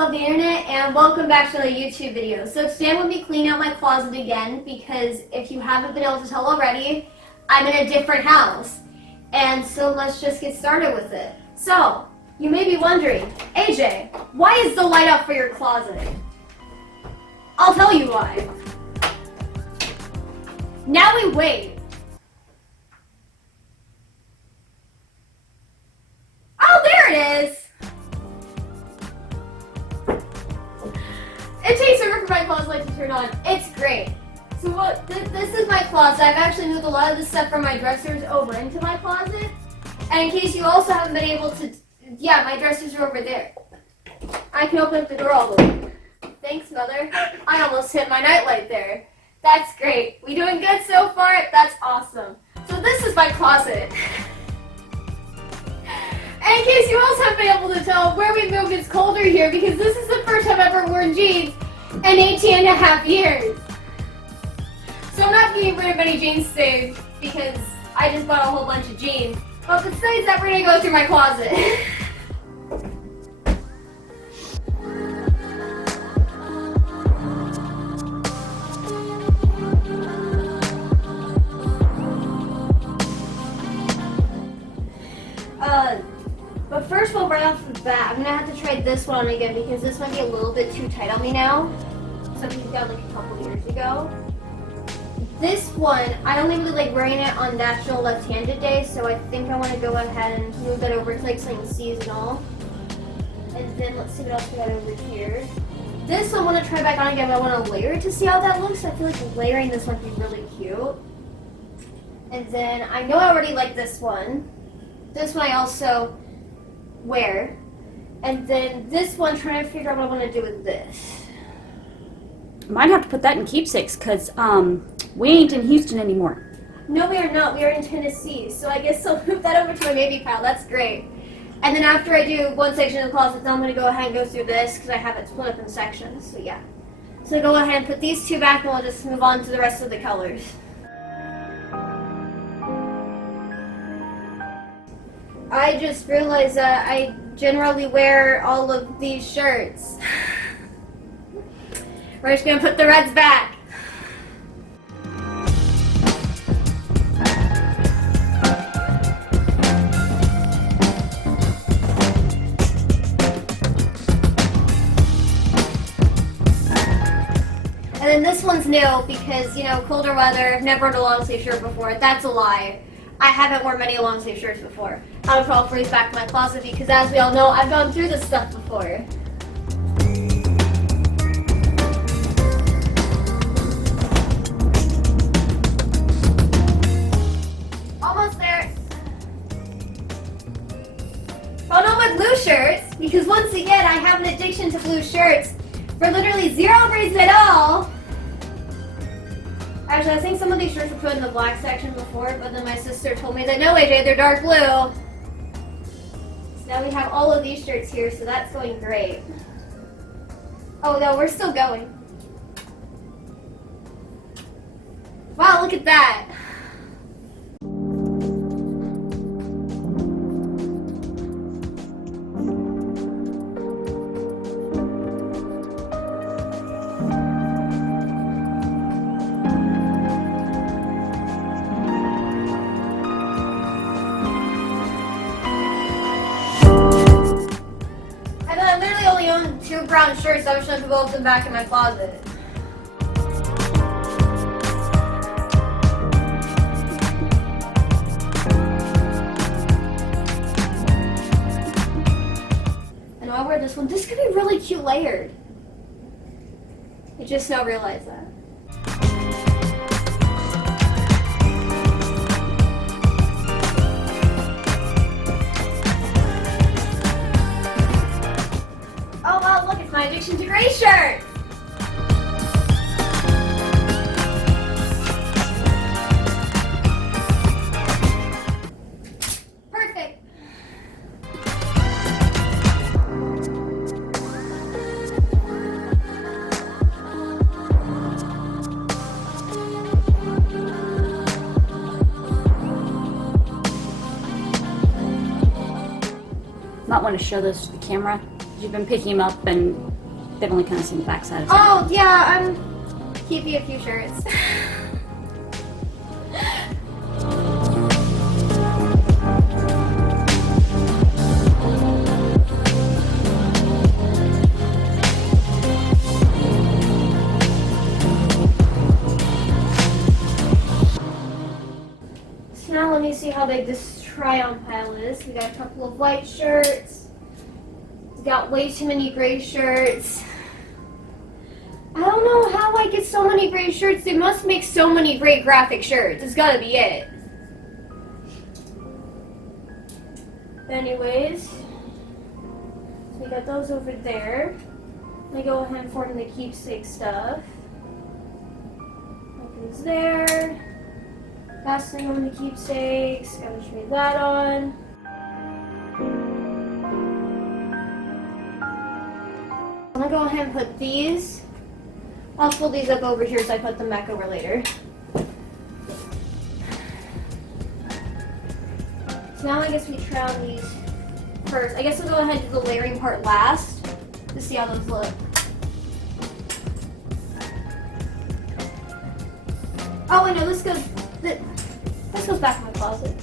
love the internet, and welcome back to another YouTube video. So today I'm going to be cleaning out my closet again because if you haven't been able to tell already, I'm in a different house. And so let's just get started with it. So, you may be wondering, AJ, why is the light up for your closet? I'll tell you why. Now we wait. Oh, there it is. It takes forever for my closet light to turn on. It's great. So this is my closet. I've actually moved a lot of the stuff from my dressers over into my closet. And in case you also haven't been able to, yeah, my dressers are over there. I can open up the door all the way. Thanks, Mother. I almost hit my nightlight there. That's great. We doing good so far? That's awesome. So this is my closet. And in case you also haven't been able to tell, where we moved it's colder here because this is the first time I've ever worn jeans in 18.5 years. So I'm not getting rid of any jeans today because I just bought a whole bunch of jeans. But besides that, we're going to go through my closet. But first of all, right off the bat, I'm going to have to try this one on again because this might be a little bit too tight on me now. Something done like a couple years ago. This one, I only really like wearing it on National Left-Handed Day, so I think I want to go ahead and move that over to like something seasonal. And then let's see what else we got over here. This I want to try back on again, but I want to layer it to see how that looks. I feel like layering this might be really cute. And then I know I already like this one. This one I also wear. And then this one, trying to figure out what I want to do with this. Might have to put that in keepsakes because we ain't in Houston anymore. No, we are not. We are in Tennessee. So I guess I'll move that over to my baby pile. That's great. And then after I do one section of the closet, then I'm going to go ahead and go through this because I have it split up in sections. So yeah. So go ahead and put these two back and we'll just move on to the rest of the colors. I just realized that I generally wear all of these shirts. We're just going to put the reds back. And then this one's new because, you know, colder weather, I've never worn a long sleeve shirt before. That's a lie. I haven't worn many long sleeve shirts before. I'll put all three back in my closet because as we all know, I've gone through this stuff before. Almost there. Found all my blue shirts because once again, I have an addiction to blue shirts for literally zero reason at all. Actually, I think some of these shirts were put in the black section before, but then my sister told me that no, AJ, they're dark blue. So now we have all of these shirts here, so that's going great. Oh no, we're still going. Wow, look at that. Two brown shirts, I was trying to put both of them back in my closet. And I'll wear this one. This could be really cute layered. I just now realized that. My addiction to gray shirts. Perfect. Might want to show this to the camera. You've been picking them up and they've only kind of seen the backside of it. Oh, yeah, I'm keeping a few shirts. So now let me see how big this try-on pile is. We got a couple of white shirts. We got way too many gray shirts. I don't know how I get so many gray shirts. They must make so many great graphic shirts. It's gotta be it. Anyways, so we got those over there. Let me go ahead and form the keepsake stuff. That goes there. Last thing on the keepsakes. Gotta trade that on. I'm gonna go ahead and put these. I'll fold these up over here so I put them back over later. So now I guess we try on these first. I guess we'll go ahead and do the layering part last to see how those look. Oh, I know this goes back in my closet.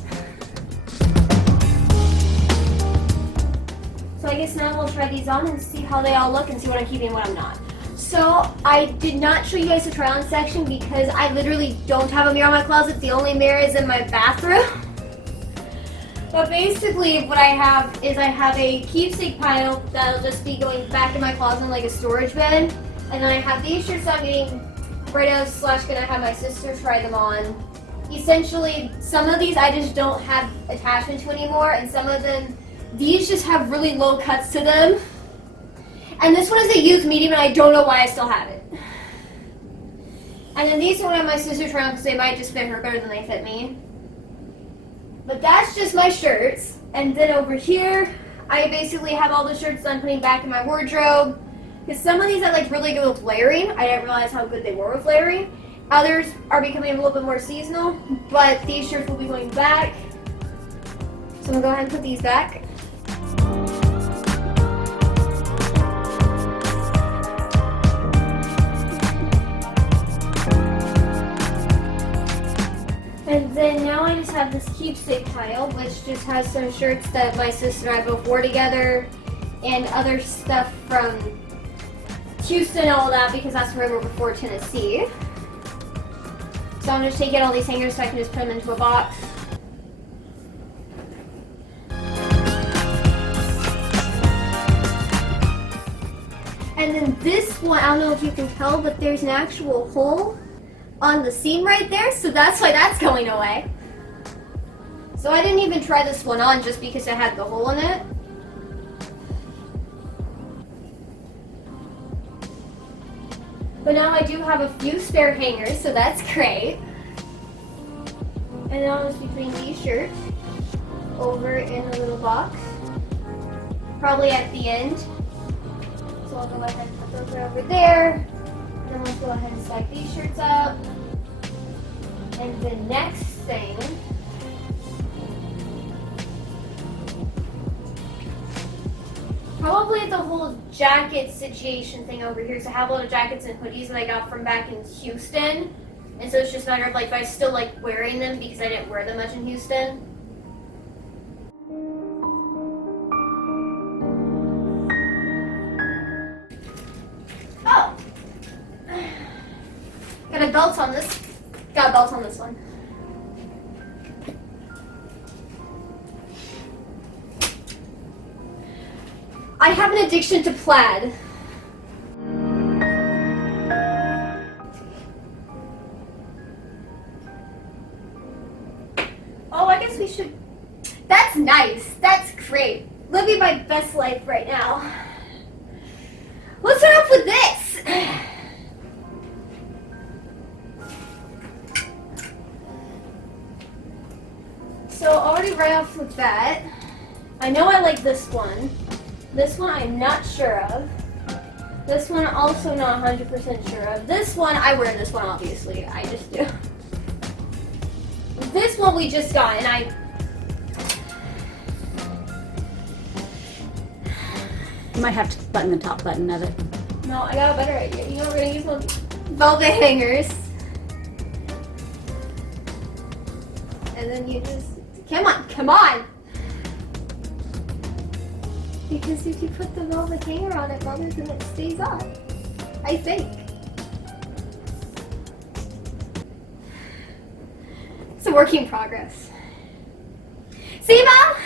So I guess now we'll try these on and see how they all look and see what I'm keeping and what I'm not. So I did not show you guys the try-on section because I literally don't have a mirror in my closet. The only mirror is in my bathroom. But basically what I have is I have a keepsake pile that'll just be going back in my closet like a storage bin. And then I have these shirts that I'm getting rid of / gonna have my sister try them on. Essentially, some of these I just don't have attachment to anymore, and some of them, these just have really low cuts to them. And this one is a youth medium, and I don't know why I still have it. And then these are one of my sister try on because they might just fit her better than they fit me. But that's just my shirts. And then over here, I basically have all the shirts that I'm putting back in my wardrobe. Because some of these I like really good with layering. I didn't realize how good they were with layering. Others are becoming a little bit more seasonal, but these shirts will be going back. So I'm gonna go ahead and put these back. And then now I just have this keepsake pile, which just has some shirts that my sister and I both wore together, and other stuff from Houston and all that, because that's where we were before Tennessee. So I'm just taking all these hangers so I can just put them into a box. And then this one, I don't know if you can tell, but there's an actual hole on the seam right there, so that's why that's going away. So I didn't even try this one on just because it had the hole in it. But now I do have a few spare hangers, so that's great. And then I'll just be putting these shirts over in a little box, probably at the end. So I'll go ahead and put those over there. Then let's go ahead and stack these shirts up. And the next thing, probably the whole jacket situation thing over here. So I have a lot of jackets and hoodies that I got from back in Houston. And so it's just a matter of like, if I still like wearing them because I didn't wear them much in Houston. Oh! Got a belt on this. Got a belt on this one. I have an addiction to plaid. Oh, I guess we should. That's nice. That's great. Living my best life right now. Let's start off with this. So already right off with that, I know I like this one. This one I'm not sure of. This one also not 100% sure of. This one, I wear this one obviously. I just do. This one we just got, and You might have to button the top button of it. No, I got a better idea. You know, we're gonna use some velvet hangers. And then you just, come on! Because if you put the velvet hanger on it, Mother, then it stays on. I think. It's a work in progress. Siba!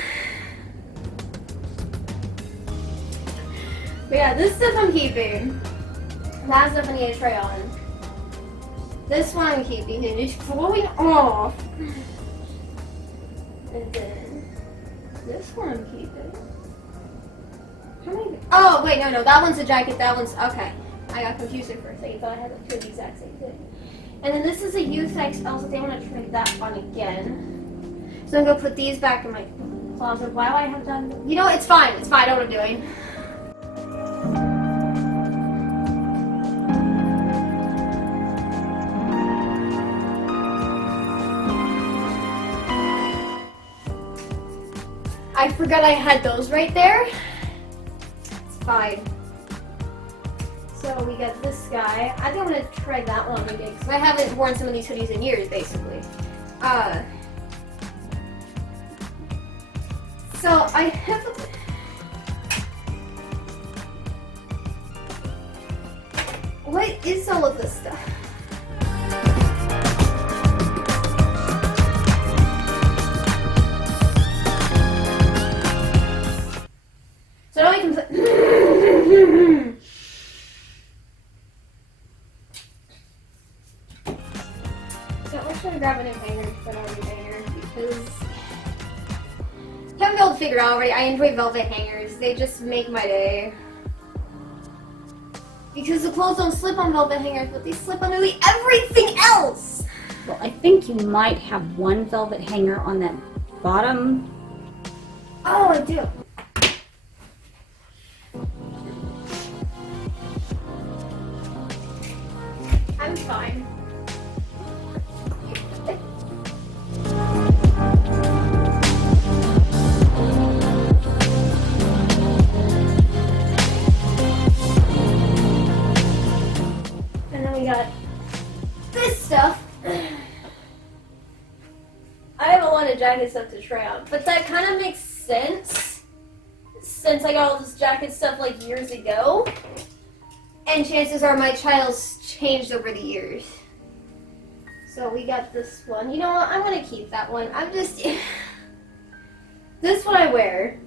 But yeah, this stuff I'm keeping. That stuff I need to try on. This one I'm keeping and it's falling off. And then this one I'm keeping. How many? Oh wait, no, that one's a jacket. That one's okay. I got confused at first. I thought I had like two of the exact same thing. And then this is a youth X. Also, they want to try that on again. So I'm gonna put these back in my closet. Why do I have done? You know, it's fine. It's fine. I know what I'm doing. I forgot I had those right there. It's fine. So we got this guy. I think I'm gonna try that one again because I haven't worn some of these hoodies in years, basically. So I have. What is all of this stuff? So now we can put. So we're trying to grab a new hanger to put on a new hanger because I haven't been able to figure out already. I enjoy velvet hangers. They just make my day. Because the clothes don't slip on velvet hangers, but they slip on nearly everything else. Well, I think you might have one velvet hanger on that bottom. Oh, I do. I'm fine. And then we got this stuff. I have a lot of jacket stuff to try on, but that kind of makes sense since I got all this jacket stuff like years ago. And chances are my child's changed over the years. So we got this one. You know what? I'm gonna keep that one. I'm just this one I wear.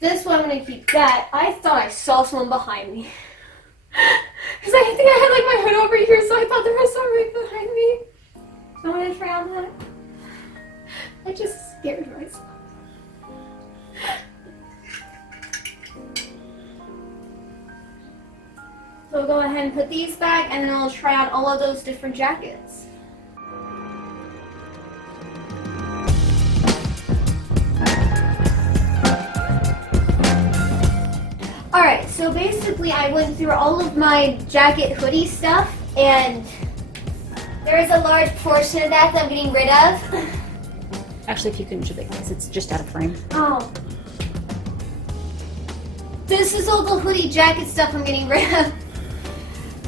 This one I'm gonna keep that. I thought I saw someone behind me. Because I think I had like my hood over here, so I thought there was someone right behind me. So I'm gonna try on that. I just scared myself. So we'll go ahead and put these back and then I'll try on all of those different jackets. Alright, so basically I went through all of my jacket hoodie stuff and there is a large portion of that I'm getting rid of. Actually, if you couldn't show it, because it's just out of frame. Oh. This is all the hoodie jacket stuff I'm getting rid of.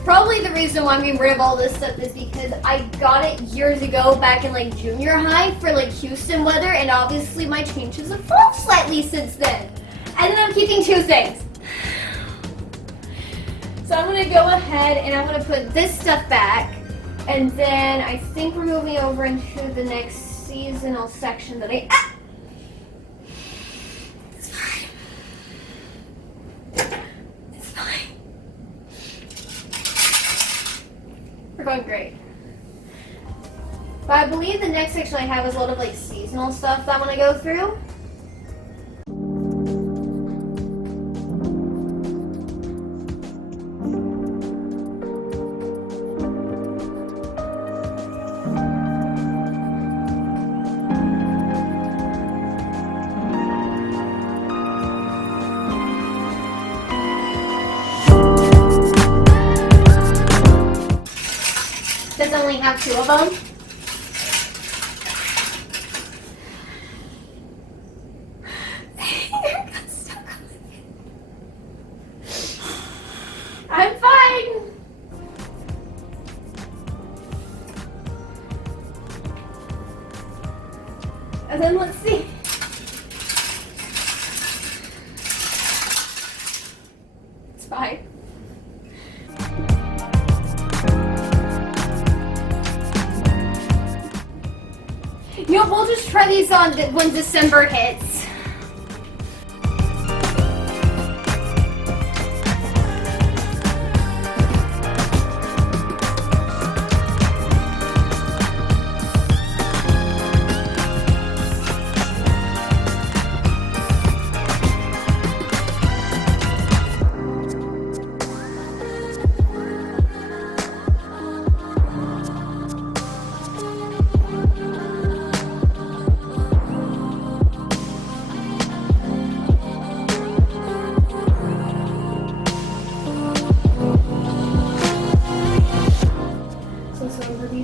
Probably the reason why I'm getting rid of all this stuff is because I got it years ago back in like junior high for like Houston weather and obviously my changes have evolved slightly since then. And then I'm keeping two things. So I'm going to go ahead and I'm going to put this stuff back and then I think we're moving over into the next seasonal section that It's fine. It's fine. We're going great. But I believe the next section I have is a lot of like seasonal stuff that I want to go through. Does only have two of them. And then let's see. It's fine. You know, we'll just try these on when December hits.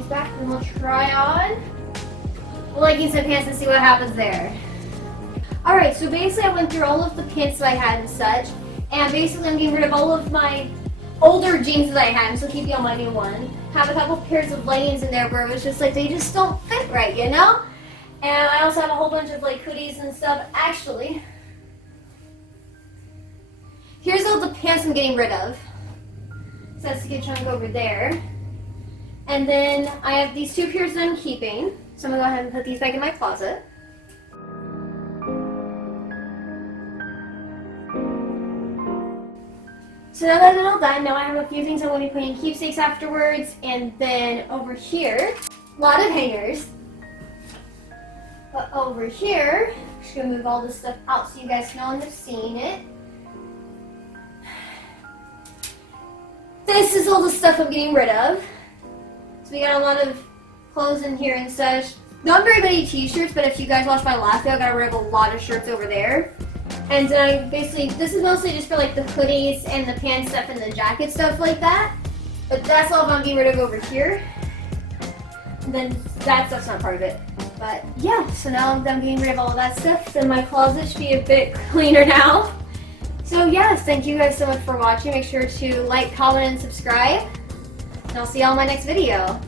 Back and we'll try on leggings and pants and see what happens there. Alright, so basically I went through all of the pants that I had and such, and basically I'm getting rid of all of my older jeans that I had, and so keeping on my new one. Have a couple pairs of leggings in there where it was just like they just don't fit right, you know? And I also have a whole bunch of like hoodies and stuff. Actually, here's all the pants I'm getting rid of. So that's a good chunk over there. And then I have these two pairs that I'm keeping. So I'm going to go ahead and put these back in my closet. So now that I'm all done, now I have a few things I'm going to be putting in keepsakes afterwards. And then over here, a lot of hangers. But over here, I'm just going to move all this stuff out so you guys can all end up seeing it. This is all the stuff I'm getting rid of. So we got a lot of clothes in here and such. Not very many t-shirts, but if you guys watch my last video, I got rid of a lot of shirts over there. And then basically, this is mostly just for like the hoodies and the pants stuff and the jacket stuff like that. But that's all I'm getting rid of over here. And then that stuff's not part of it. But yeah, so now I'm done getting rid of all of that stuff. Then my closet should be a bit cleaner now. So yes, thank you guys so much for watching. Make sure to like, comment, and subscribe. And I'll see y'all in my next video.